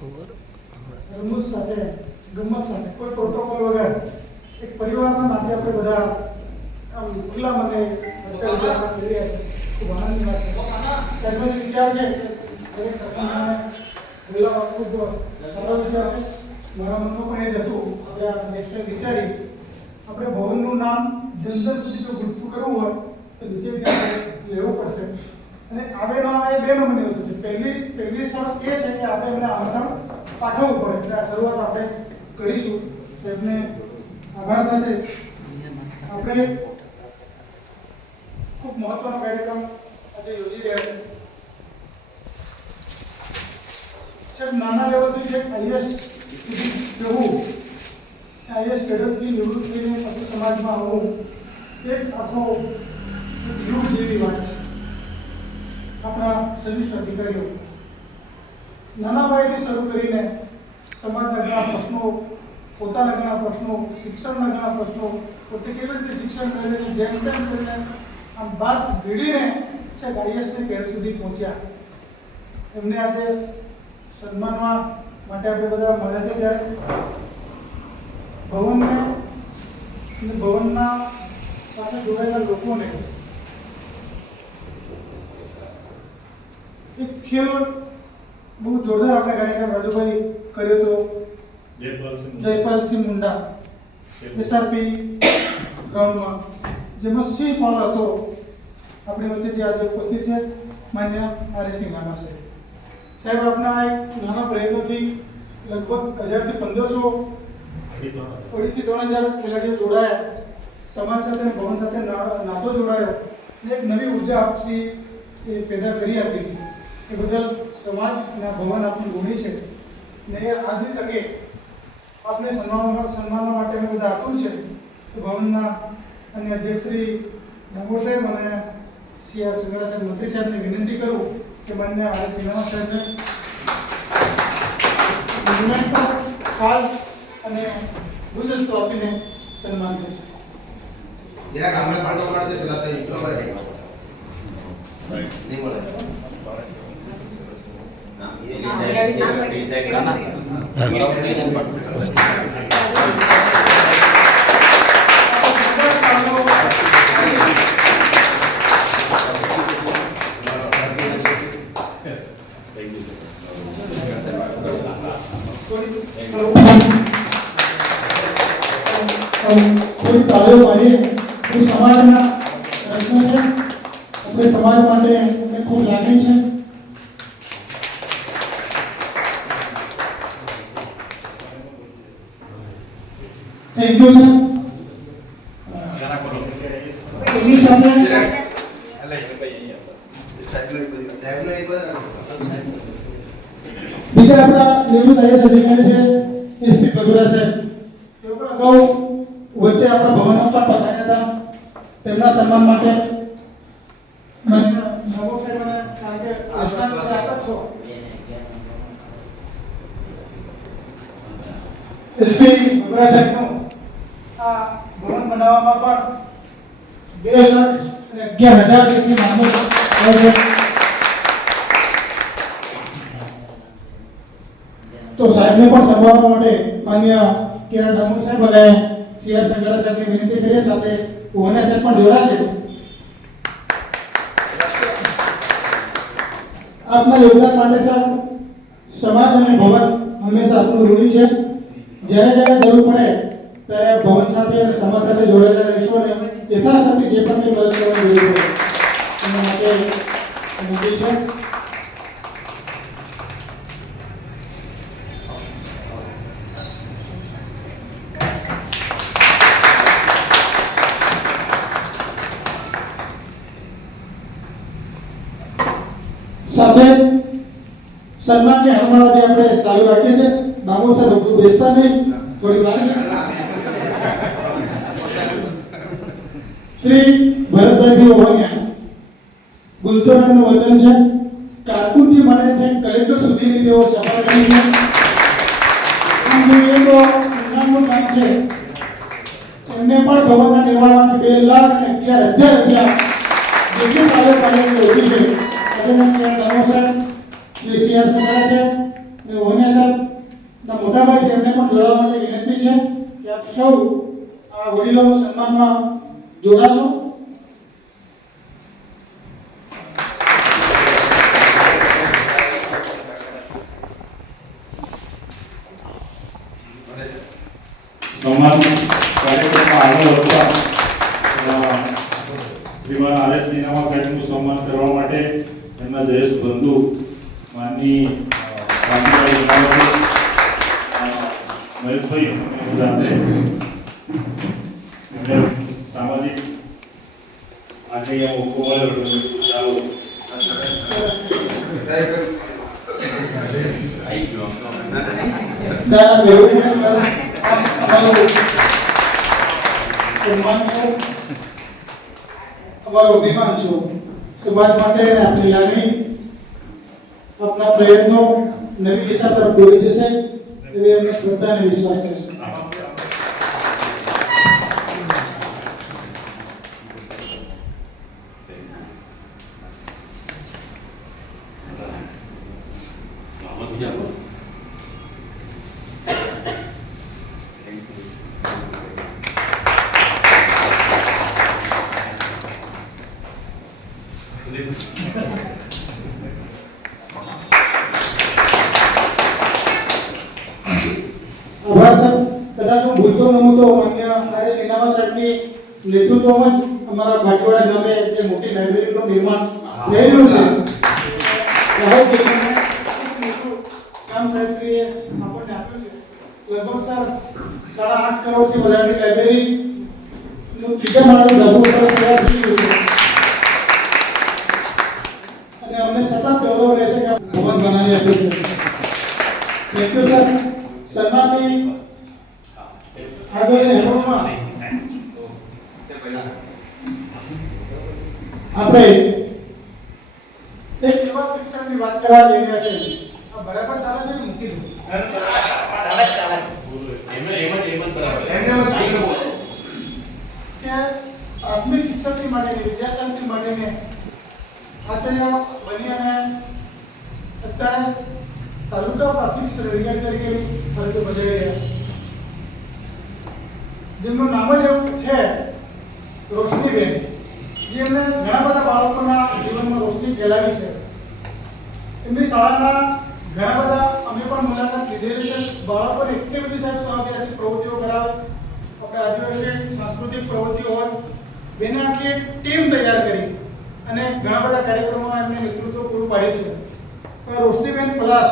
રમૂજ સાથે ગમત સાથે કોઈ પ્રોટોકોલ વગર એક પરિવારના નાતે આપણે બધા આમ ખુલ્લા મને ચર્ચા વિચારણા કરી રહ્યા છે. ખૂબ આનંદની વાત છે. સાહેબનો જે વિચાર છે એ સરકારને બોલાવવા ખૂબ સારો વિચાર છે. મારા મનમાં પણ એ જ હતું. આપણે આ નેક્સ્ટ ટાઈમ વિચારી આપણે ભવનનું નામ જન જન સુધી જો ગુડતું કરવું હોય તો નીચેથી આપણે લેવું પડશે. અને આવે ન આવે બે નંબરની વસ્તુ છે. પહેલી શરત એ છે કે આપણે એમને આમંત્રણ પાઠવવું પડે. એટલે આ શરૂઆત આપણે કરીશું. એમને આભાર સાથે આપણે ખૂબ મહત્વનો કાર્યક્રમ આજે યોજી રહ્યા છે. સાહેબ નાના લેવલથી છે આઈએસ સુધી જવું, આઈએસ કેડરથી નિવૃત્ત થઈને પછી સમાજમાં આવવું એક આખો યુગ જેવી વાત છે. આપણા સર્વિસ અધિકારીઓ નાના પાયેથી શરૂ કરીને સમાજના ઘણા પ્રશ્નો, પોતાના ઘણા પ્રશ્નો, શિક્ષણના ઘણા પ્રશ્નો, પોતે કેવી રીતે શિક્ષણ કરીને જેમ તેમ કરીને આમ વાત ભીડીને છે આઈએસની કેડર સુધી પહોંચ્યા. એમને આજે સન્માનવા માટે આપણે બધા મળ્યા છે. ત્યારે ભવનને અને ભવનના સાથે જોડાયેલા લોકોને એક ખેલ બહુ જોરદાર આપણે કાર્યક્રમ રાજુભાઈ કર્યો હતો. જયપાલસિંહ મુંડા એસઆરપી ગ્રાઉન્ડમાં જેમાં સિંહ પણ હતો. આપણી વચ્ચે જે આજે ઉપસ્થિત છે માન્ય આરએસની નાના છે. સાહેબ આપના એક નાના પ્રયત્નોથી લગભગ 1000 થી 1500 અઢીથી 3000 ખેલાડીઓ જોડાયા. સમાજ સાથે ભવન સાથે નાતો જોડાયો. એક નવી ઉર્જા આપથી એ પેદા કરી આપી. એ બદલ સમાજ અને ભવન આપનું ઋણી છે. ને આજની તકે આપને સન્માનવા માટે અમે બધા આતુર છે. તો ભવનના અન્ય અધ્યક્ષ શ્રી ડામોર સાહેબ અને સીઆર સંઘાડા સાહેબ મંત્રી સાહેબને વિનંતી કરું કે માન્ય આરએસ વિનામા સાહેબને કાલ અને ગુલદસ્તો આપીને સન્માન કરશે. જરાક આપણે પાટો પાડે પેલા તો ઇન્ટ્રો કરે નહીં મળે. કોઈ તાળીઓ પાડીએ એ સમાજના પ્રશ્નો છે. આપણે સમાજ માટે અમને ખૂબ લાગણી છે. Thank you sir. એની સાથે બીજા આપણા નિવૃત્ત આઈએસ અધિકારી છે એસપી ભગુરા સાહેબ. તેઓ પણ અગાઉ વચ્ચે આપણા ભવનમાં પણ પધાર્યા હતા. તેમના સન્માન માટે નવો સાહેબ અને કારણ કે આપણા છો એસપી ભગુરા સાહેબનું આ ભવન બનાવવામાં પણ 2,11,000 જેટલી મામલો છે. તો સાહેબને પણ સંભાળવા માટે માન્ય કેઆર ડામોર સાહેબ અને સીઆર સંઘાડા સાહેબની વિનંતી કરીએ. સાથે ઓહના સાહેબ પણ જોડાશે. આપના યોગદાન માટે સર સમાજ અને ભવન હંમેશા આપનું ઋણી છે. જ્યારે જ્યારે જરૂર પડે ત્યારે ભવન સાથે અને સમાજ સાથે જોડાયેલા રહેશો અને યથાશક્તિ જે પણ મદદ કરવાની જરૂર પડે એના માટે વિનંતી છે. સાથે સન્માનને હમણાં જે આપણે ચાલુ રાખીએ છીએ. ડામોર સાહેબ બધું બેસતા નહીં, થોડી વાર શ્રી ભરતભાઈ ઓવનિયા ગુલતોરાનું વતન છે. કારકુનથી મળીને કલેક્ટર સુધીની તેઓ સફર કરી છે. આમ જોઈએ તો ઇનામનું કામ છે. એમને પણ ભવનના નિર્માણ માટે 2,11,000 રૂપિયા જેટલી તાલીમ પાડવાની યોજી છે. ડામોર સાહેબ, શ્રી સીઆર સંઘાડા છે, ઓહના સાહેબ મીરાબાઈ છે એમને પણ જોડાવા માટે વિનંતી છે કે આપ સૌ આ વડીલોના સન્માનમાં જોડાશો. સન્માન કાર્યક્રમમાં આગળ વધતા શ્રીમાન આર.એસ. નીનામા સાહેબનું સન્માન કરવા માટે એમના જયેશ બંધુ માનની મહેશભાઈ સાથે એમને સામાજિક આજે મોકો મળ્યો ચાલો અમારો અભિમાન છો સમાજ માટે આપની લાગણી આપના પ્રયત્નો નવી દિશા તરફ દોરી જશે એવી અમને શ્રદ્ધા અને વિશ્વાસ છે. આભાર સર. કદાચ હું ભૂલતો ન હતો માન્ય આર.એસ. નીનામા સાહેબની નેતૃત્વમાં જ અમારા ભાટીવાડા ગામે જે મોટી લાઇબ્રેરીનું નિર્માણ થઈ રહ્યું છે. કામ સાહેબશ્રીએ આપણને આપ્યું છે. લગભગ સર 8.5 કરોડથી વધારેની લાઇબ્રેરીનું ત્રીજા માળનું ધાબુ તૈયાર થઈ ગયું છે અને અમને સતત ગૌરવ રહેશે કે ભવન બનાવી આપ્યું છે. Thank you sir. સન્માનની આગળની હેરોમાં આપણે એક એવા શિક્ષણની વાત કરવા જઈ રહ્યા છે. આ બરાબર ચાલે છે કે મૂકી દો? ચાલે કે પ્રાથમિક શિક્ષણની માટેની વિદ્યાશાંતિ માટેની આચાર્ય બની અને અત્યારે તાલુકા પ્રાથમિક અધિકારી તરીકેની ફરજો બજાવી રહ્યા છે. જેમનું નામ જ એવું છે રોશનીબેન, જે એમને ઘણા બધા બાળકોના જીવનમાં રોશની ફેલાવી છે. એમની શાળાના ઘણા બધા અમે પણ મુલાકાત લીધેલી છે. બાળકોને એટલી બધી સાહેબ સ્વાભ્યાસી પ્રવૃત્તિઓ કરાવે, આપણે આદિવાસી સાંસ્કૃતિક પ્રવૃત્તિઓ હોય, બેને આખી એક ટીમ તૈયાર કરી અને ઘણા બધા કાર્યક્રમોમાં એમને નેતૃત્વ પૂરું પાડ્યું છે. રોશનીબેન પ્લસ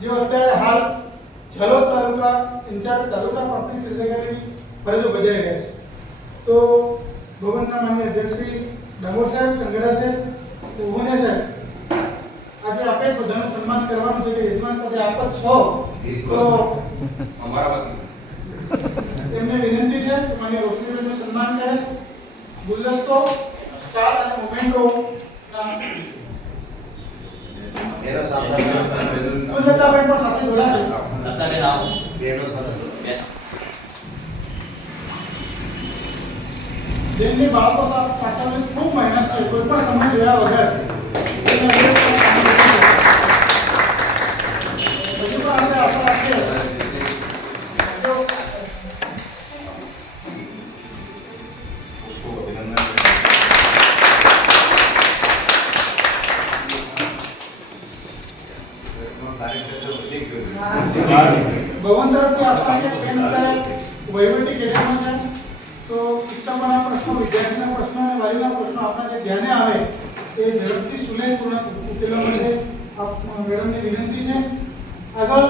જે અત્યારે હાલ ઝાલોદ તાલુકા ઇન્ચાર્જ તાલુકા પ્રાથમિક અધિકારીની ફરજો બજાવી રહ્યા છે. તો ભવનના માન્ય અધ્યક્ષ શ્રી ડામોર સાહેબ, સંગડા સાહેબ, ઓવને સાહેબ, આજે આપણે બધાનું સન્માન કરવાનું છે કે યજમાન પદે આપ જ છો. તો તેમને વિનંતી છે કે માન્ય રોશનીબેનનું સન્માન કરે. ગુલદસ્તો, શાલ અને મોમેન્ટો લતાબેન પણ સાથે જોડાશે. લતાબેન આવો. બેનો સર જેમની બાળકો પાછળ ખૂબ મહેનત છે, કોઈ પણ સમય જોયા વગર હજુ પણ આપણે આશા રાખીએ ભવન તરફથી આશા રાખીએ બેન અત્યારે વહીવટી કેડરમાં છે. તો શિક્ષકોના પ્રશ્નો, વિદ્યાર્થીના પ્રશ્નો અને વાલીના પ્રશ્નો આપણા જે ધ્યાને આવે એ ઝડપથી સુલેહપૂર્ણ ઉકેલવા માટે મેડમને વિનંતી છે. આગળ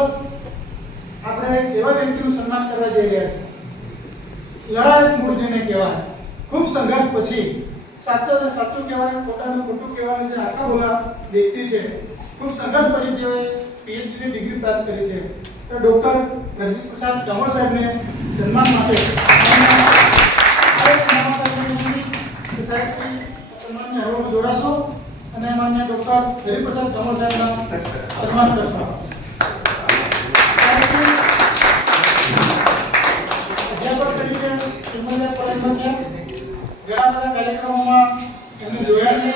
આપણે એવા વ્યક્તિનું સન્માન કરવા જઈ રહ્યા છીએ. લડાયક મૂળ જેને કહેવાય, ખૂબ સંઘર્ષ પછી સાચું અને સાચું કહેવાનું, ખોટાનું ખોટું કહેવાનું જે આખા બોલા વ્યક્તિ છે, ખૂબ સંઘર્ષ પછી તેઓએ પીએચડીની ડિગ્રી પ્રાપ્ત કરી છે. તો ડૉક્ટર હરજીત પ્રસાદ ડામોર સાહેબને સન્માન માટે સન્માનની હરોળમાં જોડાશો અને માન્ય ડૉક્ટર હરિપ્રસાદ ડામોર સાહેબના સન્માન કરશો. અધ્યાપક તરીકે સુંદરદેવ કોલેજમાં છે. ઘણા બધા કાર્યક્રમોમાં એમને જોયા છે.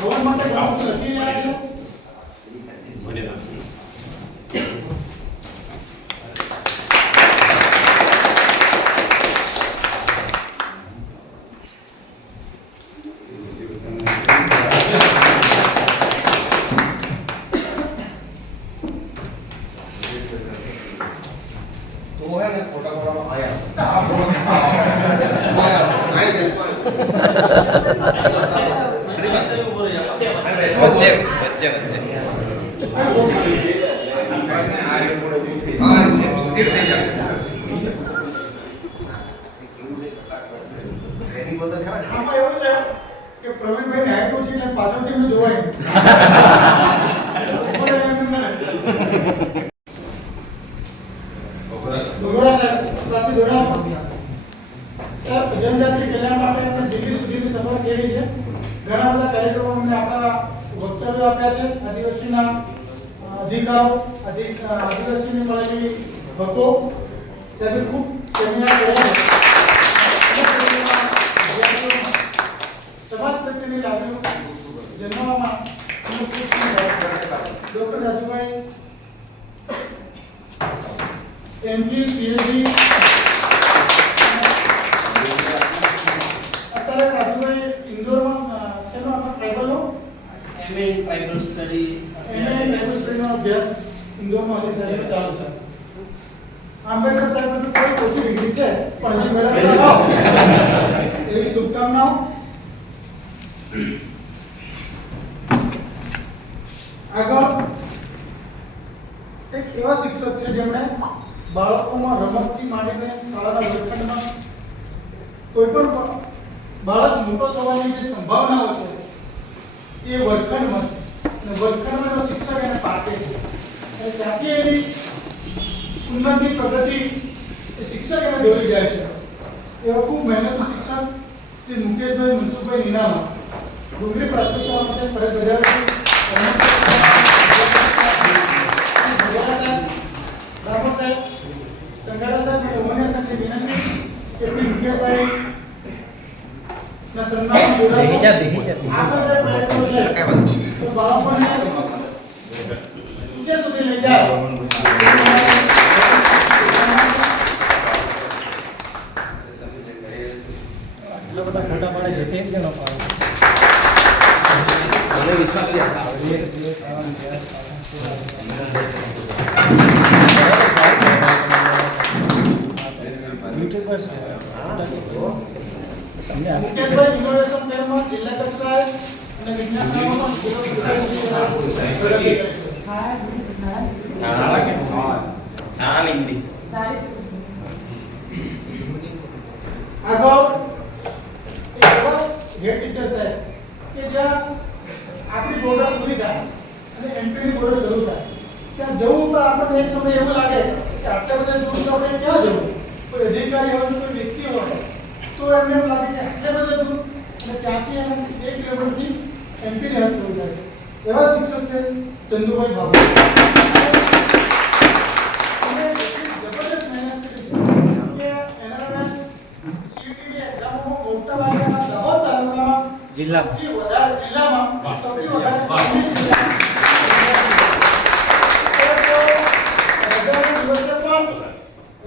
ભવન માટે ઘણું નોટ લખી રહ્યા છે. तो वो है ना फोटो फोटो आया आप फोटो आया आई गेस बच्चे बच्चे बच्चे આમાં એવું છે કે પ્રવીણભાઈ ની હાઈટ ઓછી એટલે પાછળથી એમને જોવાય નહીં. ઉપર એમને ડોગરા સાહેબ સાથે જોડાયા. સર જનજાતિ કલ્યાણ માટે આપણે દિલ્હી સુધીની સફર કરી છે. ઘણા બધા કાર્યક્રમો અમને આપણા વક્તવ્યો આપ્યા છે. આદિવાસીના અધિકારો, આદિવાસીની મળેલી હકો સાહેબે ખૂબ સેમિનાર કર્યા છે. સમાજ પ્રત્યેની લાગણીઓ જન્માવવામાં ડોક્ટર રાજુભાઈ એમપી પીએચડી અત્યારે રાજુભાઈ ઇન્દોરમાં શેનો આપણે ટ્રાઇબલનો એમએ ટ્રાઇબલ સ્ટડી ટ્રાઇબલ સ્ટડીનો અભ્યાસ ઇન્દોરમાં હજી સાહેબ ચાલુ છે. આંબેડકર સાહેબ કોઈ ઓછી ડિગ્રી છે પણ હજી મેળવતા એવી શુભકામનાઓ. આગળ એક એવા શિક્ષક છે જેમણે બાળકોમાં રમતથી માંડીને શાળાના વર્ગખંડમાં કોઈ પણ બાળક મોટો થવાની જે સંભાવનાઓ છે એ વર્ગખંડમાં છે અને વર્ગખંડમાં જો શિક્ષક એને પાકે છે અને ત્યાંથી એની ઉન્નતિ પ્રગતિ એ શિક્ષક એને દોરી જાય છે. એવા ખૂબ મહેનતુ શિક્ષક શ્રી મુકેશભાઈ મનસુખભાઈ નીનામા ડુંગરી પ્રાથમિક શાળા છે ફરજ બજાવે છે. રામો સાહેબ સંગાડા સાહેબ અને ઉમરિયા સાહેબની વિનંતી કે શ્રી મુકેશભાઈ ના સન્માન જોડાશે. આગળ જે પ્રયત્નો છે તો બાળકોને ઊંચે સુધી લઈ જાય. એટલા બધા ખોટા પાડે છે તે જ ન પાડે. મને વિશ્વાસ છે યુટ્યુબર છે. મુકેશભાઈ ઇનોવેશન ફેરમાં જિલ્લા કક્ષાએ અને વિજ્ઞાન નાણાં ઇંગ્લિશ આગળ એક એવા હેડ ટીચર સાહેબ કે જ્યાં આપણી બોર્ડર પૂરી થાય અને એમપીની બોર્ડર શરૂ થાય ત્યાં જવું પણ આપણને એક સમય એવું લાગે કે આટલા બધા દૂર તો આપણે ક્યાં જવું. કોઈ અધિકારી હોય કોઈ વ્યક્તિ હોય તો એમને એમ લાગે કે આટલા બધા દૂર અને ત્યાંથી એને 1 કિલોમીટરથી એમપીની હદ શરૂ થાય છે. એવા શિક્ષક છે ચંદુભાઈ બાબુ. અને એટલી જબરદસ્ત મહેનત કરી છે કે એનઆરએસ સીઈટીની એક્ઝામોમાં મોટા ભાગના દાહોદ તાલુકામાં સૌથી વધારે જિલ્લામાં સૌથી વધારે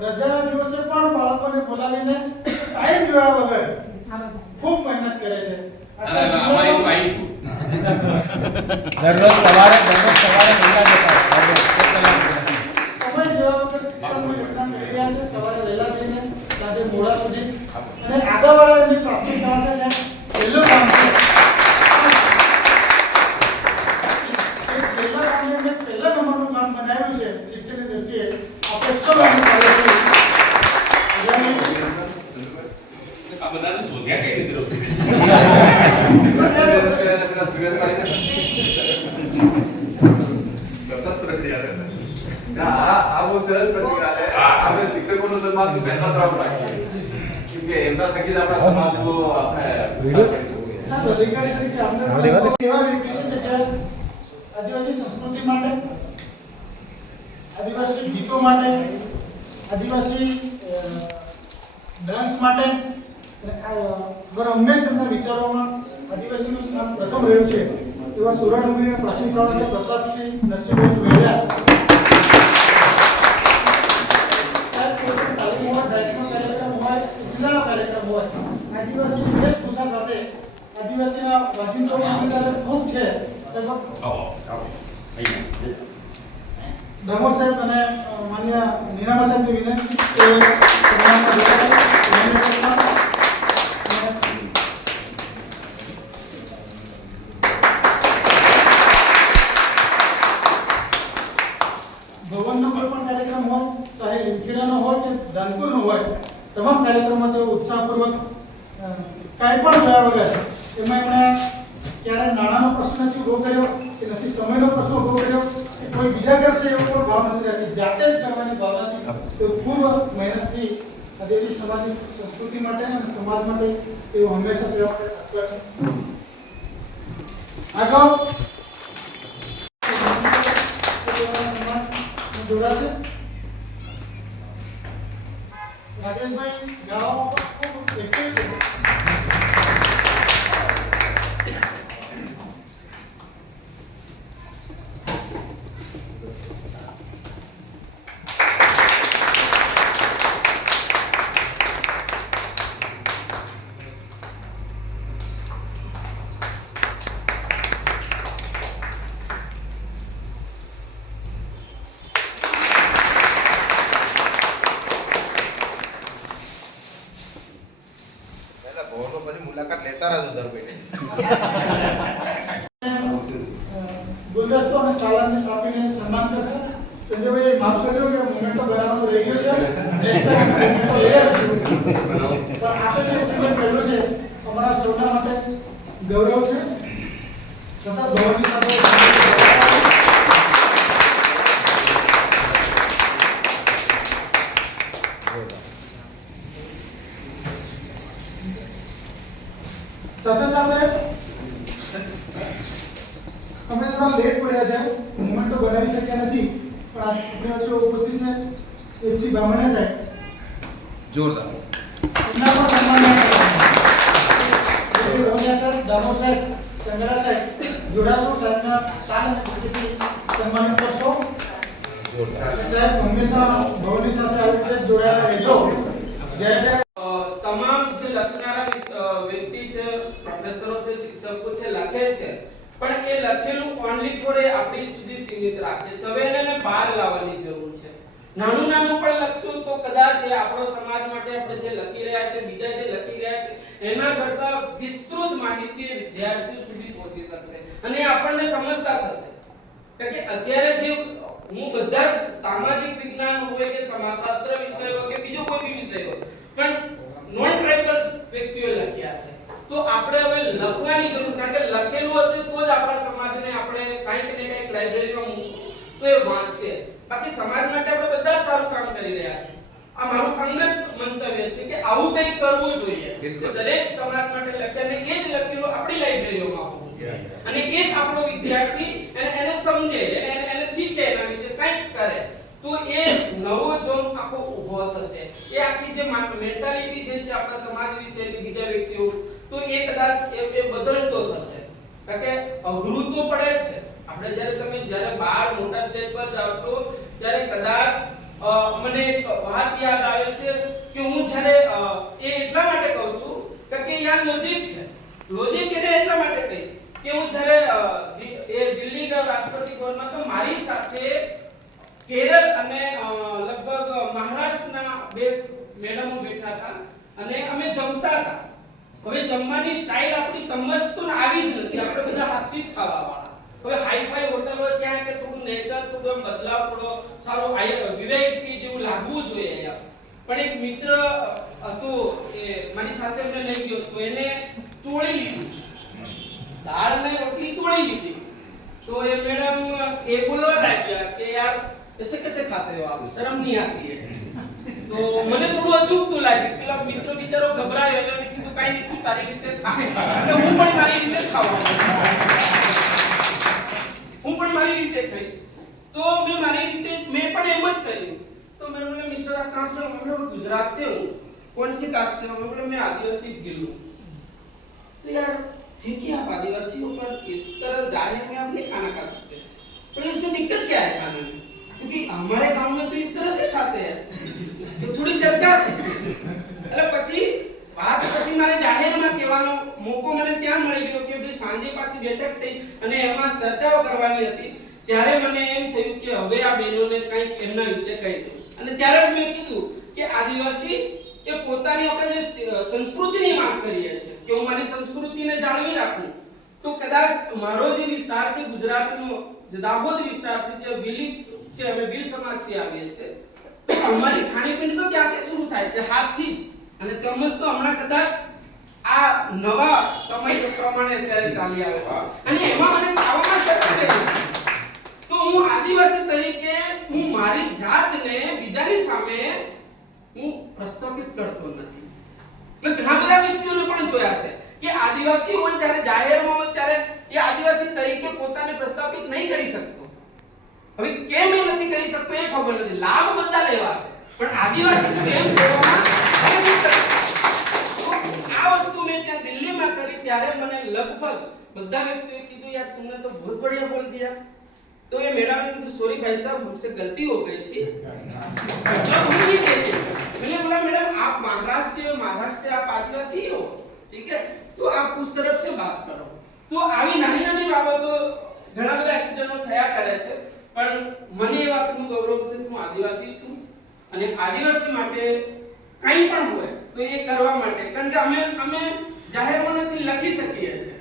રજાના દિવસે પણ બાળકોને બોલાવીને ટાઈમ જોયા વગર ખૂબ મહેનત કરે છે. દરરોજ સવારે વહેલા જતા સમય જોયા વગર શિક્ષણની યોજના કરી રહ્યા છે. સવારે વહેલા જઈને સાંજે મોડા સુધી અને આગળવાળા જે પ્રાથમિક શાળા છે છેલ્લું કામ છે. એ છેલ્લા કામને એમને પહેલા નંબરનું કામ બનાવ્યું છે શિક્ષણની દ્રષ્ટિએ. આપણે સૌ આનું કાર્ય કરીએ. આ બધાને શોધ્યા કઈ રીતે રહો આ બહુ સરસ પ્રતિક્રિયા છે. આપણે શિક્ષકોનું સન્માન તો પહેલા તરફ રાખીએ કે એમના થકી જ આપણા સમાજનું આપણે સાહેબ અધિકારી તરીકે આપણે પણ એવા વ્યક્તિ છે કે જે આદિવાસી સંસ્કૃતિ માટે, આદિવાસી ગીતો માટે, આદિવાસી ડાન્સ માટે હંમેશા એમના વિચારોમાં આદિવાસીનું સ્થાન પ્રથમ રહ્યું છે. એવા સુરડુંગરીના પ્રાથમિક શાળા છે પ્રતાપશ્રી નરસિંહભાઈ વેડા તાલીમ હોય, બેચનો કાર્યક્રમ હોય, જિલ્લાનો કાર્યક્રમ હોય, આદિવાસી વેશભૂષા સાથે આદિવાસીના વાજિંત્રો ખૂબ છે. દામોર સાહેબ અને માન્ય નીનામા સાહેબની વિનંતી કે સન્માનમાં જોડાય. ભવનનો કોઈ પણ કાર્યક્રમ હોય, ચાહે લીમખેડાનો હોય કે ધાનપુરનો હોય, તમામ કાર્યક્રમમાં તેઓ ઉત્સાહપૂર્વક કાંઈ પણ ગયા વગર એમાં એમણે ક્યારે નાણાંનો પ્રશ્ન નથી ઊભો કર્યો કે નથી સમયનો પ્રશ્ન ઊભો કર્યો કે કોઈ બીજા કરશે એવો કોઈ ભાવ નથી રાખી. જાતે જ કરવાની ભાવનાથી તેઓ ખૂબ મહેનતથી આદિવાસી સમાજની સંસ્કૃતિ માટે અને સમાજ માટે તેઓ હંમેશા સેવા કરતા છે. આગળ જોડાશે રાજેશભાઈ ગાવામાં ખૂબ એક્ટિવ છે. પહેલા ભવનો પછી મુલાકાત લેતા રહેજો દર મહિને. ગુલદસ્તો અને સાલાને આપીને સન્માન કરશે. સંજયભાઈ માફ કરજો કે મોમેન્ટો બનાવવાનું રહી ગયું છે. નેક્સ્ટ ટાઈમ મોમેન્ટો લઈ આવશું. પણ આપણે જે જીવન પહેલું છે અમારા સૌના માટે ગૌરવ છે. સતત ભવનની સાથે અમે થોડા લેટ પડ્યા છે, મોમેન્ટો બનાવી શક્યા નથી, પણ આપણી વચ્ચે ઉપસ્થિત છે એસસી બામણા સાહેબ. જોરદાર. એમના પણ સન્માન રોનિયા સર, દામો સાહેબ, સંગડા સાહેબ, જોડાસો સાહેબના શાન અને કૃતિથી સન્માનિત કરશો. જોરદાર. સાહેબ હંમેશા ભવનની સાથે આવી રીતે જોડાયેલા રહેજો. જ્યારે તમામ જે લખનારા વ્યક્તિ છે, પ્રોફેસરો છે, શિક્ષકો છે, લખે છે, પણ એ લખેલું ઓનલી ફોર એ આપણી સુધી સીમિત રાખે છે. હવે એને બહાર લાવવાની જરૂર છે. નાનું નાનું પણ લખશું તો કદાચ એ આપણો સમાજ માટે આપણે જે લખી રહ્યા છે, બીજા જે લખી રહ્યા છે, એના કરતા વિસ્તૃત માહિતી વિદ્યાર્થીઓ સુધી પહોંચી શકશે અને એ આપણને સમજતા થશે. કારણ કે અત્યારે જે હું બધા જ સામાજિક વિજ્ઞાન હોય કે સમાજશાસ્ત્ર વિષય હોય કે બીજો કોઈ બી વિષય હોય, પણ નોન ટ્રાઇબલ વ્યક્તિઓ લખ્યા છે. તો આપણે હવે લખવાની જરૂર છે, કારણ કે લખેલું હશે તો જ આપણા સમાજને આપણે કંઈક ને કંઈક લાઇબ્રેરીમાં મૂકશું તો એ વાંચશે. બાકી સમાજ માટે આપણે બધા સારું કામ કરી રહ્યા છીએ. આ મારું અંગત મંતવ્ય છે કે આવું કંઈક કરવું જોઈએ. દરેક સમાજ માટે લખ્યાને એ જ લખેલું આપણી લાઇબ્રેરીઓમાં હોવું જોઈએ અને એ જ આપણો વિદ્યાર્થી એને સમજે, એને શીખે, એના વિશે કંઈક કરે તો એ નવો જોન આખો ઊભો થશે. એ આખી જે મેન્ટાલિટી જે છે આપણા સમાજ વિશેની બીજા વ્યક્તિઓ તો એ કદાચ એ બદલતો થશે. કારણ કે અઘરું તો પડે છે. આપણે જ્યારે બહાર મોટા સ્ટેજ પર જાવ છો ત્યારે કદાચ મને એક વાત યાદ આવે છે કે હું જ્યારે એ એટલા માટે કહું છું કારણ કે યા લોજિક છે. લોજિક એને એટલા માટે કહીશ કે હું જ્યારે એ દિલ્હી રાષ્ટ્રપતિ ભવનમાં તો મારી સાથે કેરળ અને લગભગ મહારાષ્ટ્રના બે મેડમો બેઠા હતા અને અમે જમતા હતા. હવે જમવાની સ્ટાઇલ આપણી ચમચ તો આવી જ નથી. આપણે બધા હાથથી જ ખાવાવાળા. હવે હાઈફાઈ હોટલ હોય ત્યાં કે થોડું નેચર થોડું બદલાવ થોડો સારો વિવેકી જેવું લાગવું જોઈએ અહીંયા. પણ એક મિત્ર હતો એ મારી સાથે મને લઈ ગયો તો એને ચોળી લીધી, દાળ ને રોટલી ચોળી લીધી. તો એ મેડમ એ બોલવા લાગ્યા કે યાર ऐसे कैसे खाते हो आप, शर्म नहीं आती है. तो મને થોડું અજુગતું લાગ્યું. પેલા મિત્ર બિચારો ગભરાયો એટલે મેં કીધું કાઈ નહીં, તું તારી રીતે ખા. એટલે હું પણ મારી રીતે ખાવાનું, હું પણ મારી રીતે ખાઈશ. તો મેં મારી રીતે મેં પણ એમ જ કર્યું. तो मैंने बोला मिस्टर आप कहाँ से हो? मैं बोला गुजरात से हूँ. कौन सी कास्ट से हो? मैं बोला मैं आदिवासी गिल्लू. तो यार देखिए आप आदिवासियों पर इस तरह जाहिर में आप नहीं खाना खा सकते, पर इसमें दिक्कत क्या है खाने में? क्योंकि हमारे गांव में तो इस तरह से खाते हैं। तो थोड़ी चर्चा थी એટલે પછી વાત પછી મારે જાહેરમાં કહેવાનો મોકો મને ત્યાં મળી ગયો કે ભાઈ સાંજે પાછી બેઠક થઈ અને એમાં ચર્ચાઓ કરવાની હતી, ત્યારે મને એમ થયું કે હવે આ બહેનોને કંઈક એમના વિશે કહી દઉં. અને ત્યારે જ મેં કીધું કે આદિવાસી એ પોતાની આપણે જે સંસ્કૃતિની વાત કરીએ છીએ કે હું મારી સંસ્કૃતિને જાળવી રાખું, તો કદાચ મારો જે વિસ્તાર છે ગુજરાતનો જે દાહોદ વિસ્તાર છે જે વિલિત છે, અમે ભીલ સમાજથી આવીએ છીએ, તો અમારી ખાણીપીણી તો ત્યાંથી શરૂ થાય છે, હાથથી જ. અને ચમચ તો હમણાં કદાચ આ નવા સમય પ્રમાણે અત્યારે ચાલી આવે છે અને એમાં મને ખાવામાં શરમ છે. તો હું આદિવાસી તરીકે હું મારી જાતને બીજાની સામે હું પ્રસ્થાપિત કરતો નથી. મેં ઘણા બધા વ્યક્તિઓને પણ જોયા છે કે આદિવાસી હોય ત્યારે જાહેરમાં હોય ત્યારે એ આદિવાસી તરીકે પોતાને પ્રસ્થાપિત નહીં કરી શકતો. હવે કેમ એ નથી કરી શકતો એ ખબર નથી, લાભ બધા લેવા છે પણ આદિવાસી કેમ કહેવામાં નથી કરતો. તો આ વસ્તુ મેં ત્યાં દિલ્હીમાં કરી ત્યારે મને લગભગ બધા વ્યક્તિઓએ કીધું યાર तुमने तो बहुत बढ़िया बोल दिया. तो ये मैडम ने कहा सॉरी भाई साहब हमसे गलती हो गई थी, मतलब हम नहीं कहते. मैंने बोला मैडम आप महाराष्ट्र से आप आदिवासी हो, ठीक है, तो आप उस तरफ से बात करो. तो આવી નાની નાની બાબતો ઘણા બધા એક્સિડન્ટો થયા કરે છે, પણ મને એ વાતનું ગૌરવ છે કે હું આદિવાસી છું અને આદિવાસી માટે કંઈ પણ હોય તો એ કરવા માટે, કારણ કે અમે જાહેરમાં નથી લખી શકીએ છીએ,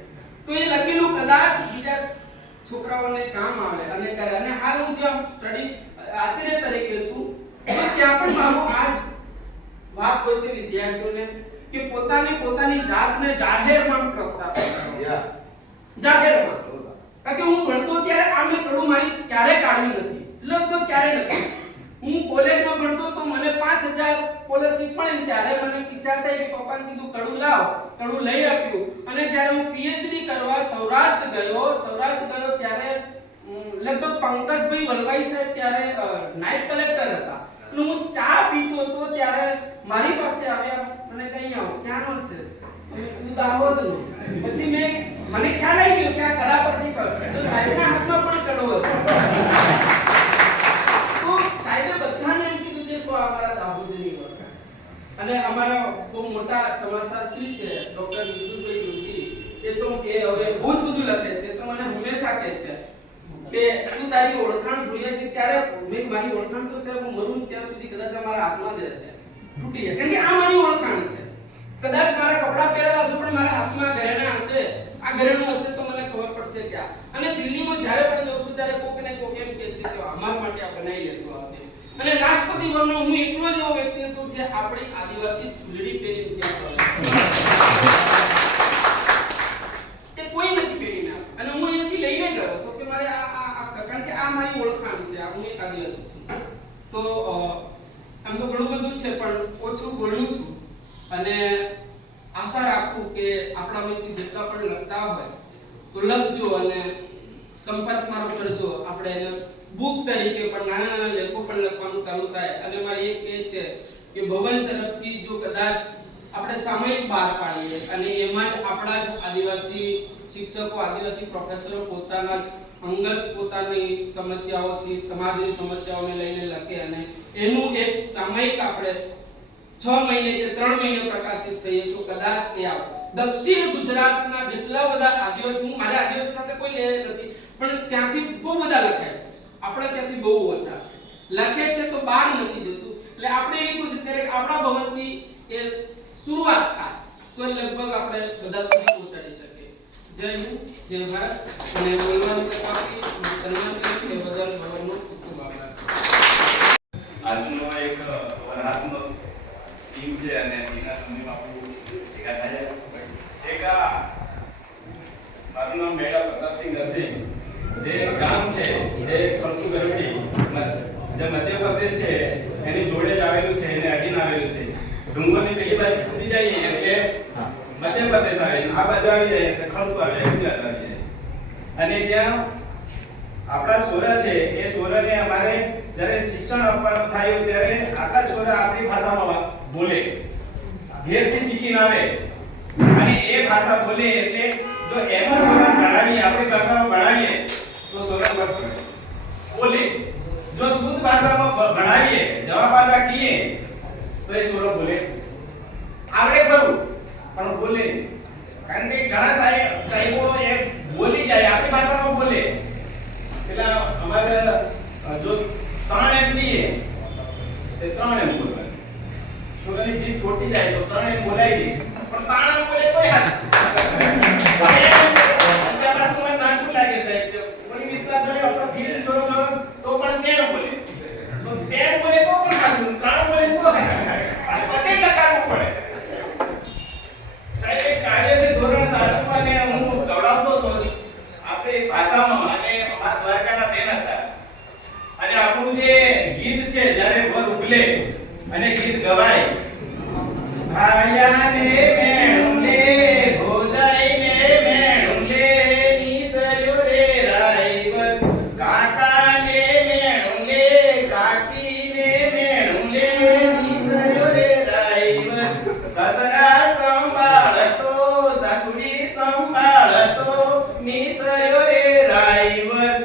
તો એ લખેલું કદાચ બીજા છોકરાઓને કામ આવે અને કરે. અને હાલ હું જે સ્ટડી આચાર્ય તરીકે છું તો ત્યાં પણ મારો આજ વાત હોય છે વિદ્યાર્થીઓને કે પોતાની જાતને જાહેરમાં પ્રસ્થાપિત કરો. જાહેરમાં, કારણ કે હું ભણતો ત્યારે આ મેં કડું મારી ક્યારે કાઢ્યું નથી, લગભગ ક્યારે નથી. હું કોલેજમાં ભણતો તો મને 5000 સ્કોલરશિપ મળે ત્યારે મને ઈચ્છા થઈ કે પપ્પાને કીધું કડું લાવ, કડું લઈ આપ્યું. અને જ્યારે હું પીએચડી કરવા સૌરાષ્ટ્ર ગયો ત્યારે લગભગ પંકજભાઈ વલવાઈ સાહેબ ત્યારે નાયબ કલેક્ટર હતા અને હું ચા પીતો હતો ત્યારે મારી પાસે આવ્યા, મને કઈ આવો ક્યાંનો છે, મેં કીધું દાહોદનો. પછી મને ખ્યાલ આવી ગયો કે આ કડા પરથી કર, તો સાહેબના હાથમાં પણ કડો હતો. તો સાહેબે બધાને એમ કીધું કે આ અમારા દાહોદની ઓળખાણ. અને અમારા બહુ મોટા સમાજશાસ્ત્રી છે ડોક્ટર વિદુભાઈ જોશી, એ તો એ હવે બહુ જ બધું લખે છે, તો મને હંમેશા કહે છે કે તું તારી ઓળખાણ ભૂલી ગઈ. ત્યારે મેં મારી ઓળખાણ તો સાહેબ હું મરું ત્યાં સુધી કદાચ અમારા હાથમાં જ રહેશે, તૂટી જાય, કારણ કે આ મારી ઓળખાણ છે. કદાચ મારા કપડાં પહેરેલા હશે પણ મારા હાથમાં ઘરેણા હશે, આ ઘરેણું હશે તો મને ખબર પડશે કે આ. અને દિલ્હીમાં જ્યારે પણ જાઉં છું ત્યારે કોક ને કોક એમ કહે છે કે અમારા માટે આ બનાવી લેતો આવે. અને રાષ્ટ્રપતિ ભવનનો હું એકલો જ એવો વ્યક્તિ હતો જે આપણી આદિવાસી ચૂલડી પહેરી ત્યાં તે કોઈ નથી પહેરીને, અને હું અહીંયાથી લઈને ગયો તો કે મારે કારણ કે આ મારી ઓળખાણ છે, હું એક આદિવાસી છું. તો આમ તો ઘણું બધું છે પણ ઓછું બોલું છું અને આશા રાખું કે આપણામાંથી જેટલા પણ લખતા હોય તો લખજો અને સંપર્ક મારો કરજો. આપણે એને બુક તરીકે પણ નાના લેખો પણ લખવાનું ચાલુ થાય. અને મારી એક એ છે કે ભવન તરફથી જો કદાચ આપણે સામયિક બહાર પાડીએ અને એમાં જ આપણા જ આદિવાસી શિક્ષકો, આદિવાસી પ્રોફેસરો પોતાના અંગત પોતાની સમસ્યાઓથી સમાજની સમસ્યાઓને લઈને લખે અને એનું એક સામયિક આપણે 6 મહિને કે 3 મહિને પ્રકાશિત થઈએ તો કદાચ એ આવે. દક્ષિણ ગુજરાતના જેટલા બધા આદિવાસી, હું મારા આદિવાસી સાથે કોઈ લે નથી પણ ત્યાંથી બહુ બધા લખાય છે, આપણે ત્યાંથી બહુ ઓછા છે, લખે છે તો બહાર નથી જતું. એટલે આપણે એવી કોશિશ કરીએ કે આપણા ભવનથી એ શરૂઆત થાય તો લગભગ આપણે બધા સુધી પહોંચાડી શકીએ. જય હિન્દ, જય ભારત. અને બોલવાનું તકવાથી સન્માન કર્યું એ બદલ ભવનનો ખૂબ ખૂબ આભાર. આજનો એક વરહાદનો ટીમ છે અને એના સમયમાં આપણું ભેગા થયા. એક મારું નામ મેડા પ્રતાપસિંહ નરસિંહ, જે ગામ છે એ ખડકુ ગરવડી જે મધ્યપ્રદેશ છે એની જોડે જ આવેલું છે, એને અડીને આવેલું છે. ડુંગરની પેલી બાજુ ઉડી જઈએ એટલે મધ્યપ્રદેશ આવે, આ બાજુ આવી જાય એટલે ખડકુ આવી જાય, ગુજરાત આવી જાય. અને ત્યાં આપણા છોરા છે એ છોરાને અમારે જ્યારે શિક્ષણ આપવાનું થાય ત્યારે આટલા છોરા આપણી ભાષામાં બોલે, ઘેરથી શીખીને આવે અને એ ભાષા બોલે એટલે જો એમાં છોકરાને ભણાવીએ, આપણી ભાષામાં ભણાવીએ તો છોકરા બરાબર બોલે. જો શુદ્ધ ભાષામાં ભણાવીએ, જવાબ આપવા કહીએ તો એ છોકરો બોલે. આવડે ખરું પણ બોલે નહીં. કારણ કે ઘણા સાહેબો એ બોલી જાય, આપણી ભાષામાં બોલે. પેલા અમારે જો 3 એમ કહીએ તે 3 એમ બોલવાનું. છોકરાની જીભ છોટી જાય તો 3 એમ બોલાય નહીં, પણ 3 એમ બોલે તોય હાચું. ત્યાં ભાષામાં નાનકું લાગે સાહેબ કે કોઈ વિસ્તાર ભલે આપણો ધીરે છોરો તો પણ તેમ બોલે, તો તેમ બોલે તો પણ હાચું, 3 બોલે તો હાચું. અને પછી લખાડવું પડે. સાહેબ એક કાર્ય છે ધોરણ 7 માં ને હું ગવડાવતો હતો આપણી ભાષામાં, અને અમારા દ્વારકાના બેન હતા. અને આપણું જે ગીત છે જ્યારે વર ઉગલે અને ગીત ગવાય, ભાયાને મેણુલે ભોજાઈને મેણુલે નીસર્યો રે રાઈવર, કાકાને મેણુલે કાકીને મેણુલે નીસર્યો રે રાઈવર, સસરા સંભાળતો સાસુડી સંભાળતો નીસર્યો રે રાઈવર.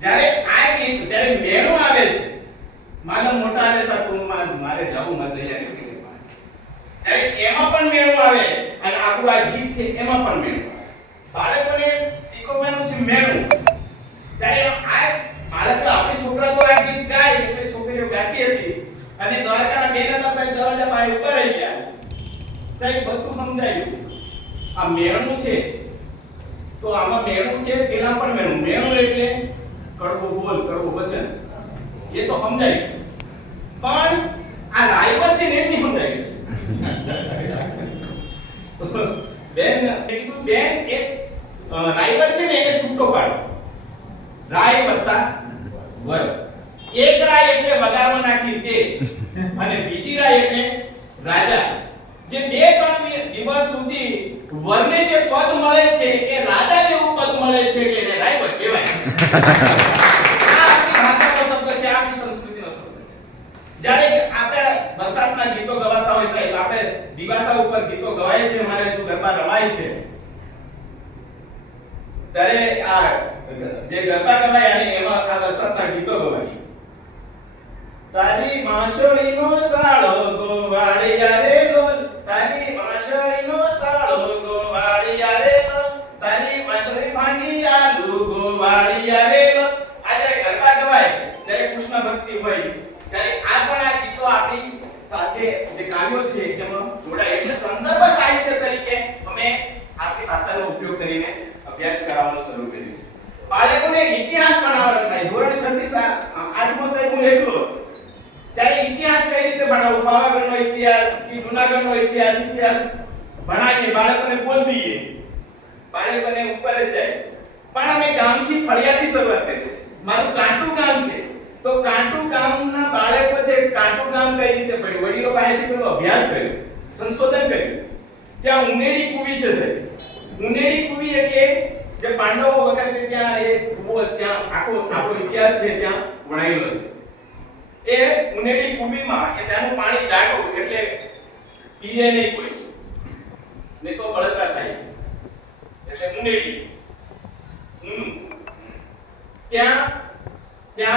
જ્યારે આ ગીત જ્યારે મેણું આવે છે, માનો મોટા અને સાતુમાં મારે જવું મત તૈયારી કરી ત્યારે એમાં પણ મેણું આવે અને આપણું આ ગીત છે એમાં પણ મેણું આવે. બાળકોને શીખવવાનું છે મેણું. ત્યારે આ બાળકો આપણે છોકરા તો આ ગીત ગાય એટલે છોકરીઓ ગાતી હતી અને દ્વારકાના બેન હતા સાહેબ દરવાજા પાસે ઊભા રહી ગયા. સાહેબ બધું સમજાયું. આ મેણું છે તો આમાં મેણું છે, પેલા પણ મેણું. મેણું એટલે કડવો બોલ, કડવો વચન, એ તો સમજાય. પણ આ રાઈવર છે ને એ નહીં સમજાય છે. બેન કીધું બેન એક રાઈવર છે ને એને છૂટો પાડો. રાય વત્તા વર. એક રાય એટલે વગારમાં નાખી તે, અને બીજી રાય એટલે રાજા. જે 2-3 દિવસ સુધી વરને જે પદ મળે છે એ રાજા જેવું પદ મળે છે એટલે એને રાઈવર કહેવાય. આ આપણી ભાષાનો શબ્દ છે, આપણી સંસ્કૃતિનો શબ્દ છે. જ્યારે આપણે વરસાદના ગીતો ગવાતા હોય સાહેબ, આપણે દિવાસા ઉપર ગીતો ગવાય છે, અમારે જો ગરબા રમાય છે ત્યારે આ જે ગરબા ગવાય અને એમાં આ વરસાદના ગીતો ગવાય. તારી વાંસળીનો સાળો ગોવાળિયા રે લોલ, તારી વાંસળીનો સાળો ગોવાળિયા રે લોલ, તારી વાંસળી ભાંગી આલુ ગોવાળિયા રે લોલ. આ જ્યારે ગરબા ગવાય ત્યારે કૃષ્ણ ભક્તિ હોય ત્યારે આ પણ આ ગીતો આપણી સાથે જે કાવ્યો છે એમાં જોડાય. એટલે સંદર્ભ સાહિત્ય તરીકે અમે આપણી ભાષાનો ઉપયોગ કરીને અભ્યાસ કરાવવાનું શરૂ કર્યું છે. બાળકોને ઇતિહાસ ભણાવવાનો થાય. ધોરણ 6 થી 8મો સાહેબ હું એકલો ત્યારે ઇતિહાસ કઈ રીતે ભણાવવું, પાવાગઢનો ઇતિહાસ કે જૂનાગઢનો ઇતિહાસ ભણાવીએ, બાળકોને બોલ દઈએ, બાળકોને ઉપર જ જાય. પણ અમે ગામથી ફળિયાથી શરૂઆત કરી છે. મારું કાંટુ ગામ છે તો કાંટુ ગામના બાળકો છે કાંટુ ગામ કઈ રીતે પડ્યું, વડીલો પાસેથી પેલો અભ્યાસ કર્યો, સંશોધન કર્યું. ત્યાં ઉનેડી કુવી છે સાહેબ. ઉનેડી કુવી એટલે જે પાંડવો વખતે ત્યાં એ કુવો, ત્યાં આખો ઇતિહાસ છે ત્યાં વણાયેલો છે. એ ઉનેડી કુવીમાં એ ત્યાંનું પાણી જાડું એટલે પીએ નહીં કોઈ, નહીં તો બળતરા થાય, એટલે ઉનેડી ત્યાં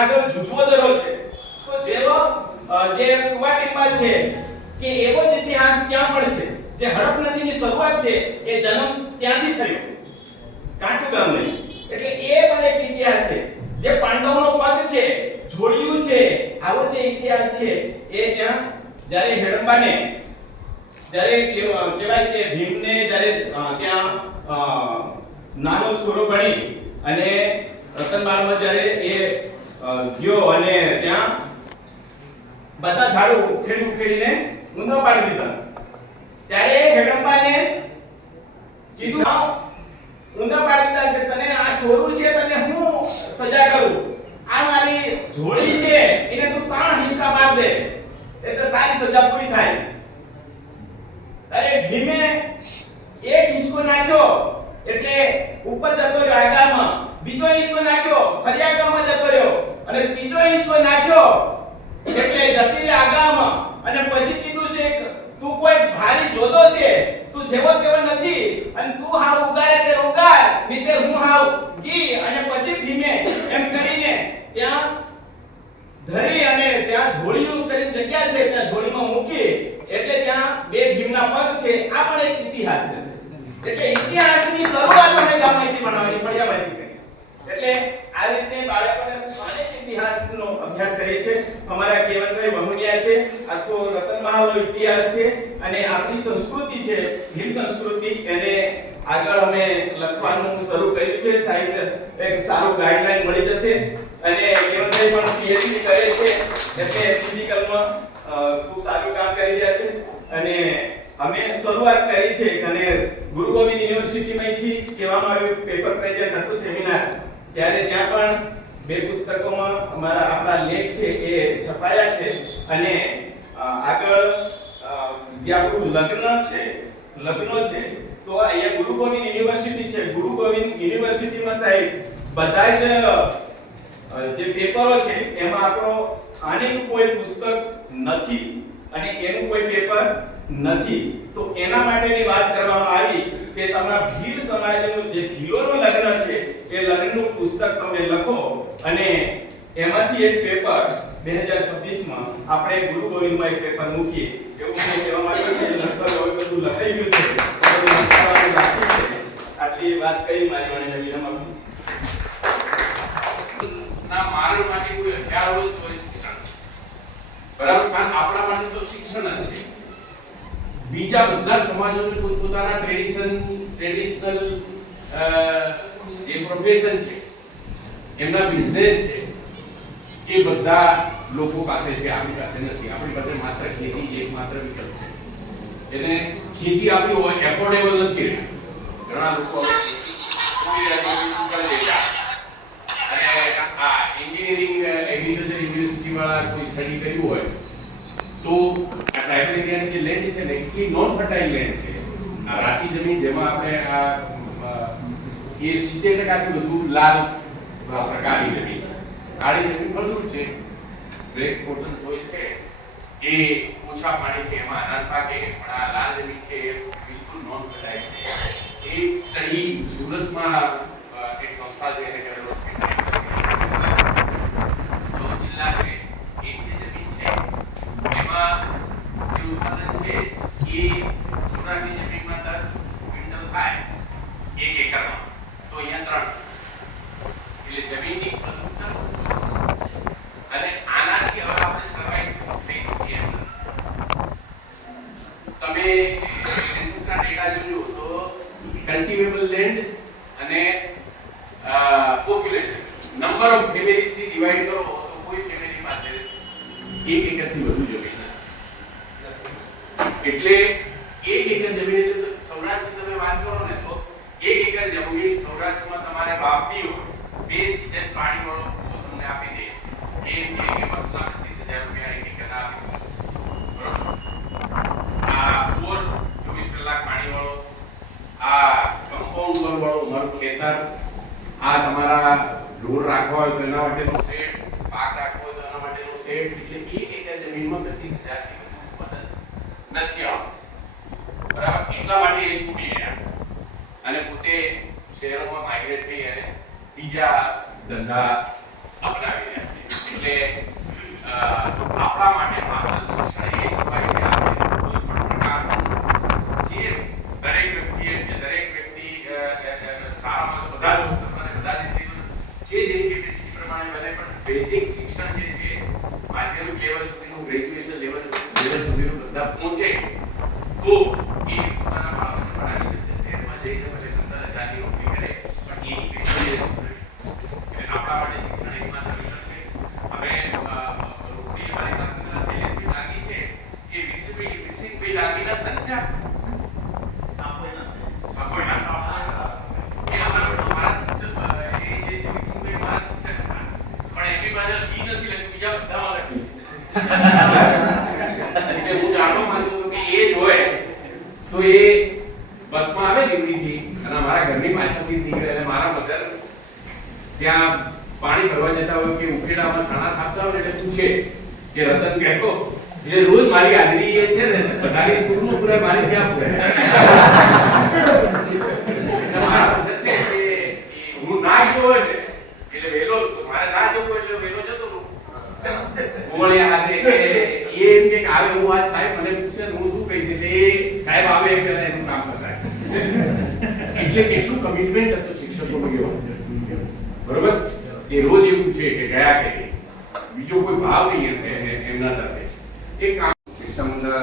આગળ જુજવદરો છે. તો જેવો જે કુવાટીમાં છે કે એવો જ ઇતિહાસ ત્યાં પણ છે. જે હડપ નદીની શરૂઆત છે એ જન્મ ત્યાંથી થયો, કાંટુ ગામ નહીં. એટલે એ પણ એક ઇતિહાસ છે. જે પાંડવનો પગ છે, જોડિયું છે, આવો જે ઇતિહાસ છે એ ત્યાં જ્યારે હેડંબાને જ્યારે કહેવાય કે ભીમને જ્યારે ત્યાં નાનો છોરો બની અને રતનબાળમાં જ્યારે એ ગયો અને ત્યાં બધા ઝાડુ ઉખેડીને ઊંધા પાડી દીધા, ત્યારે હેડંબાને કીધું ઊંધા પાડી દીધા કે તને આ છોરું છે તને હું સજા કરું, આ મારી જોડી છે એને તું 3 હિસ્સા માર દે એટલે તારી સજા પૂરી થાય. અરે ભીમે એક હિસ્સો નાખ્યો એટલે ઉપર જતો રહ્યો આગામાં, બીજો હિસ્સો નાખ્યો ફરી આગામાં જતો રહ્યો અને ત્રીજો હિસ્સો નાખ્યો એટલે જતી રહી આગામાં. અને પછી કીધું છે તું કોઈ ભારી જોતો છે તું જેવો તેવો નથી અને તું હાવ ઉગાડે તે ઉગાડ નીતે હું હાવ ગી અને પછી ધીમે એમ કરીને ત્યાં ધરી અને ત્યાં જોડિયું કરીને જગ્યા છે ત્યાં જોડીમાં મૂકી એટલે ત્યાં બે ભીમના પગ છે આ પણ એક ઇતિહાસ છે એટલે ઇતિહાસની શરૂઆત અમે ગામમાંથી બનાવવાની ફળિયામાંથી કરી એટલે આ રીતે બાળકોને સ્થાનિક ઇતિહાસનો અભ્યાસ કરે છે અમારા કેવનભાઈ વહુનિયા છે આખો રતનમહાલનો ઇતિહાસ છે અને આપણી સંસ્કૃતિ છે ભીલ સંસ્કૃતિ એને આગળ અમે લખવાનું શરૂ કર્યું છે સાહેબ એક સારું ગાઈડલાઈન મળી જશે અને કેવનભાઈ પણ પીએચડી કરે છે એટલે ફિઝિકલમાં ખૂબ સારું કામ કરી રહ્યા છે અને અમે શરૂઆત કરી છે અને ગુરુ ગોવિંદ યુનિવર્સિટીમાંથી કહેવામાં આવ્યું પેપર પ્રેઝન્ટ હતું સેમિનાર ત્યારે ત્યાં પણ બે પુસ્તકોમાં અમારા આપણા લેખ છે એ છપાયા છે અને આગળ જે આપણું લગ્નો છે તો અહીંયા ગુરુ ગોવિંદ યુનિવર્સિટી છે ગુરુ ગોવિંદ યુનિવર્સિટીમાં સાહેબ બધા જ જે પેપરો છે એમાં આપણો સ્થાનિક કોઈ પુસ્તક નથી અને એનું કોઈ પેપર નથી તો એના માટેની વાત કરવામાં આવી કે તમારા ભીલ સમાજનું જે ભીલોનું લગ્ન છે એ લગ્નનું પુસ્તક તમે લખો અને એમાંથી એક પેપર 2026 માં આપણે ગુરુ ગોવિંદમાં એક પેપર મૂકીએ એવું મને કહેવા માંગે છે લગભગ હવે બધું લખાઈ ગયું છે બાકી છે આટલી વાત કહી મારી વાણીને વિરામ આપું ના માનવ માટે કોઈ હથિયાર હોય તો એ શિક્ષણ બરાબર પણ આપણા માટે તો શિક્ષણ જ છે બીજા બધા સમાજોને પોતાના ટ્રેડિશનલ જે પ્રોફેશન છે એમના બિઝનેસ છે એ બધા લોકો પાસે છે આપણી પાસે નથી આપણી પાસે માત્ર ખેતી એકમાત્ર વિકલ્પ છે એને ખેતી આપણી એફોર્ડેબલ નથી રહી ઘણા લોકો કરી રહ્યા અને આ એન્જિનિયરિંગ એગ્રીકલ્ચર યુનિવર્સિટી વાળા કોઈ સ્ટડી કર્યું હોય તો આ ટ્રાઇબલ એરિયાની જે લેન્ડ છે ને એટલી નોન ફર્ટાઇલ લેન્ડ છે આ રાતી જમીન જેમાં આપણે આ એ 70% થી વધુ લાલ પ્રકારની જમીન કાળી જમીન બધું છે બ્લેક કોટન સોઇલ છે એ ઓછા પાણીથી એમાં અનાજ પાકે પણ આ લાલ જમીન છે એ બિલકુલ નોન ફર્ટાઇલ છે એ સ્ટડી સુરતમાં એક સંસ્થા છે એને કરેલો છે જિલ્લા છે એ જે જમીન છે એમાં જે ઉત્પાદન છે એ સૌરાષ્ટ્રની જમીનમાં 10 ક્વિન્ટલ થાય 1 એકરમાં તો અહીંયા 3 એટલે જમીનની ફળદ્રુપતા અને આનાથી હવે આપણે સર્વાઈવ થઈ શકીએ એમ તમે સેન્સસના ડેટા જોજો તો કલ્ટિવેબલ લેન્ડ અને પોપ્યુલેશન નંબર ઓફ ફેમિલીઝ થી ડિવાઇડ કરો તો કોઈ ફેમિલી પાસે 1 એકરથી વધુ જમીન નથી એટલે 1 એકર જમીન એટલે સૌરાષ્ટ્રની તમે વાત કરો ને તો 1 એકર જમીન સૌરાષ્ટ્રમાં તમારે વાવવી હોય 2 સીઝન પાણી વાળો કૂવો તમને આપી દે એ વર્ષના 25,000 રૂપિયા 1 એકર આપી બરોબર આ બોર 24 કલાક પાણી વાળો આ કમ્પાઉન્ડ વોલ વાળો મારું ખેતર આ તમારા ઢોર રાખવા હોય તો એના માટેનો શેડ પાક રાખવો હોય તો એના માટેનો શેડ એટલે 1 એકર જમીનમાં 25,000 થી વધુ ઉત્પાદન નથી આવતું બરાબર એટલા માટે એ છૂટી ગયા અને પોતે શહેરોમાં માઇગ્રેટ થઈ અને બીજા ધંધા અપનાવી રહ્યા છે એટલે આપણા માટે માત્ર શિક્ષણ એ જ હોય કે આપણે કોઈ પણ પ્રકારનું જે દરેક વ્યક્તિ શાળામાં બધા જ બધા જે જેની કેપેસિટી પ્રમાણે બને પણ બેઝિક શિક્ષણ જે છે માધ્યમિક લેવલ સુધીનું ગ્રેજ્યુએશન લેવલ સુધીનું બધા પહોંચે તો એ પોતાના બાળકોને ભણાવી શકશે શહેરમાં જઈને ભલે 15,000ની નોકરી કરે પણ એની પેઢી એટલે આપણા માટે શિક્ષણ એકમાત્ર વિકલ્પ છે હવે રોકડી મારી પાસે શૈલેષભાઈ લાગી છે એ વિકસિતભાઈ લાગીના સંખ્યા એ અમારા શિક્ષક એ જે છે વિકસિતભાઈ મારા શિક્ષક હતા પણ એમની પાસે ઈ નથી લખી બીજા બધામાં લખ્યું એટલે હું જાણવા માંગુ છું કે એ જ હોય તો એ બસમાં આવે દીકરીથી અને મારા ઘરની પાછળથી નીકળે એટલે મારા મધર ત્યાં પાણી ભરવા જતા હોય કે ઉકેડામાં છાણા થાપતા હોય એટલે પૂછે કે રતન કહેતો એટલે રોજ મારી હાજરી એ છે ને બધાની સ્કૂલનું પૂરે મારી ક્યાં પૂરે મારા મતલબ છે કે હું ના ગયો હોય ને એટલે વહેલો મારે ના જવું હોય એટલે વહેલો જતો રહું ઓળે હાથે કે એ એમ કે આવે હું આજ સાહેબ મને પૂછે હું શું કહીશ એટલે એ સાહેબ આવે એટલે એનું કામ કરતા એટલે કેટલું કમિટમેન્ટ હતું શિક્ષકોનું બરોબર એ રોજ એવું છે કે ગયા કે બીજો કોઈ ભાવ નહીં એમના તરફે એક કામ બિરસા મુંડા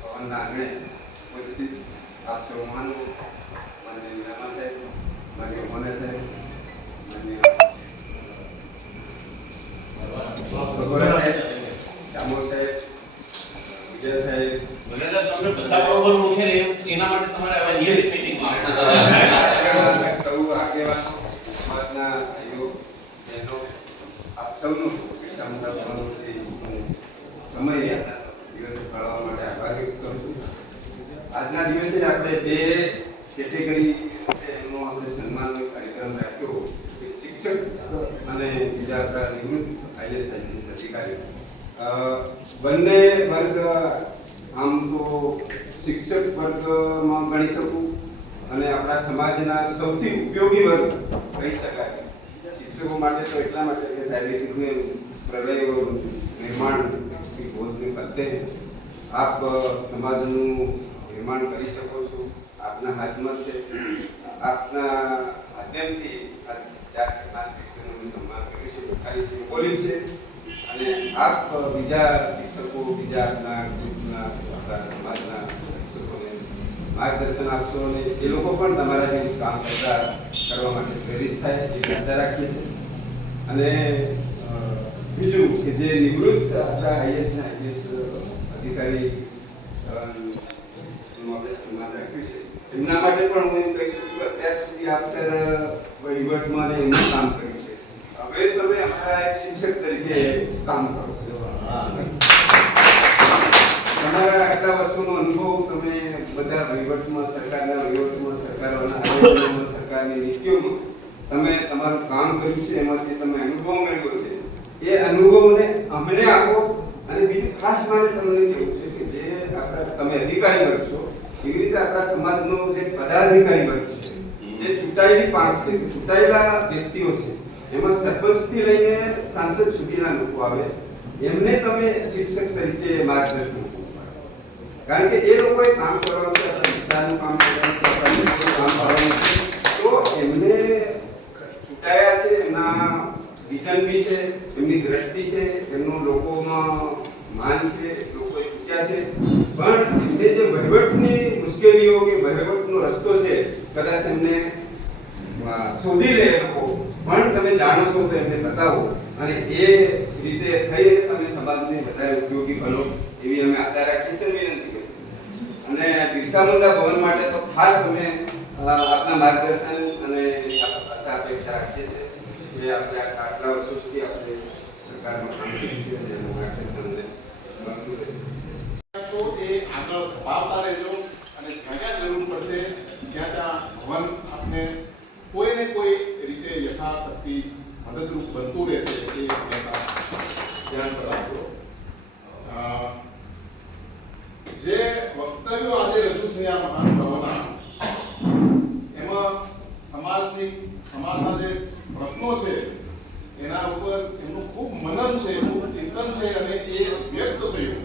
ભવનના આંગણે ઉપસ્થિત આપ સૌ મહાનુભાવો, માનનીય નિયામક સાહેબ, માનનીય મોને સાહેબ, માનનીય ભગોરા સાહેબ, દામોદ સાહેબ, વિજય સાહેબ, મને તો તમને બધા બરોબર ઓળખે ને એના માટે તમારે આવા નિયમિત મીટિંગમાં સૌ આગેવાનો, સમાજના ભાઈઓ બહેનો, આપ સૌનું બિરસા મુંડા ભવનથી હું સમય યાદના દિવસે ફાળવવા માટે આભાર વ્યક્ત કરું છું. આજના દિવસે આપણે બે કેટેગરી એનો આપણે સન્માનનો કાર્યક્રમ રાખ્યો કે શિક્ષક અને બીજા આપણા નિવૃત્ત IAS અધિકારી. બંને વર્ગ આમ તો શિક્ષક વર્ગમાં ગણી શકું અને આપણા સમાજના સૌથી ઉપયોગી વર્ગ કહી શકાય. શિક્ષકો માટે તો એટલા માટે કે સાહેબે કીધું એમ પ્રલય નિર્માણ બોધને ફરતે આપ સમાજનું નિર્માણ કરી શકો છો. આપના હાથમાં છે. આપના માધ્યમથી આ ચાર વ્યક્તિઓનું સન્માન કરી શકો, ખાલી સિમ્બોલિક છે. અને આપ બીજા શિક્ષકો, બીજા આપના ગ્રુપના, આપણા સમાજના શિક્ષકોને માર્ગદર્શન આપશો અને એ લોકો પણ તમારા જેવું કામ કરવા માટે પ્રેરિત થાય એવી આશા રાખીએ છીએ. અને બીજું કે જે નિવૃત્ત આપણા IAS અધિકારી નું આપણે સન્માન રાખ્યું છે એમના માટે પણ હું એમ કહી શકું કે અત્યાર સુધી આપ સર વહીવટમાં એમનું કામ કર્યું છે. હવે તમે અમારા એક શિક્ષક તરીકે કામ કરો. તમારા આટલા વર્ષોનો અનુભવ તમે બધા વહીવટમાં, સરકારના વહીવટમાં, સરકારોના આયોજનોમાં, સરકારની નીતિઓમાં તમે તમારું કામ કર્યું છે, એમાંથી તમે અનુભવ મેળવ્યો છે. એ અનુભવને અમને આપો. અને બીજું ખાસ મારે તમને કહેવું છે કે જે આપણા તમે અધિકારી વર્ગ છો એવી રીતે આપણા સમાજનો જે પદાધિકારી વર્ગ છે, જે ચૂંટાયેલી પાંખ છે, ચૂંટાયેલા વ્યક્તિઓ છે, એમાં સરપંચથી લઈને સાંસદ સુધીના લોકો આવે, એમને તમે શિક્ષક તરીકે માર્ગદર્શન આપો. કારણ કે એ લોકોએ કામ કરવાનું છે, આપણા વિસ્તારનું કામ કરવાનું છે, આપણા કામ કરવાનું છે. તો એમને ચૂંટાયા છે, એમના વિઝન બી છે, એમની દ્રષ્ટિ છે, એમનું લોકોમાં માન છે, લોકોએ ચૂક્યા છે. પણ એમને જે વહીવટની મુશ્કેલીઓ કે વહીવટનો રસ્તો છે કદાચ એમને શોધી લે લોકો, પણ તમે જાણો છો તો એમને બતાવો અને એ રીતે થઈ તમે સમાજને વધારે ઉપયોગી બનો એવી અમે આશા રાખીએ છીએ, વિનંતી કરીએ છીએ. અને બિરસા મુંડા ભવન માટે તો ખાસ અમે આપના માર્ગદર્શન અને આશા અપેક્ષા રાખીએ છીએ. જે આપણે આટલા વર્ષો સુધી આપણે સરકારમાં કામ કર્યું છે અને એનું માર્ગદર્શન મળતું રહેશે. એ આગળ ધપાવતા રહેજો અને જ્યાં જરૂર પડશે ત્યાં ભવન આપને કોઈ ને કોઈ રીતે યથાશક્તિ મદદરૂપ બનતું રહેશે એ ધ્યાન રાખજો. જે વક્તવ્યો આજે રજૂ થયા મહાનુભાવોના, એમાં સમાજના જે પ્રશ્નો છે એના ઉપર એમનું ખૂબ મનન છે, ખૂબ ચિંતન છે અને એ વ્યક્ત થયું.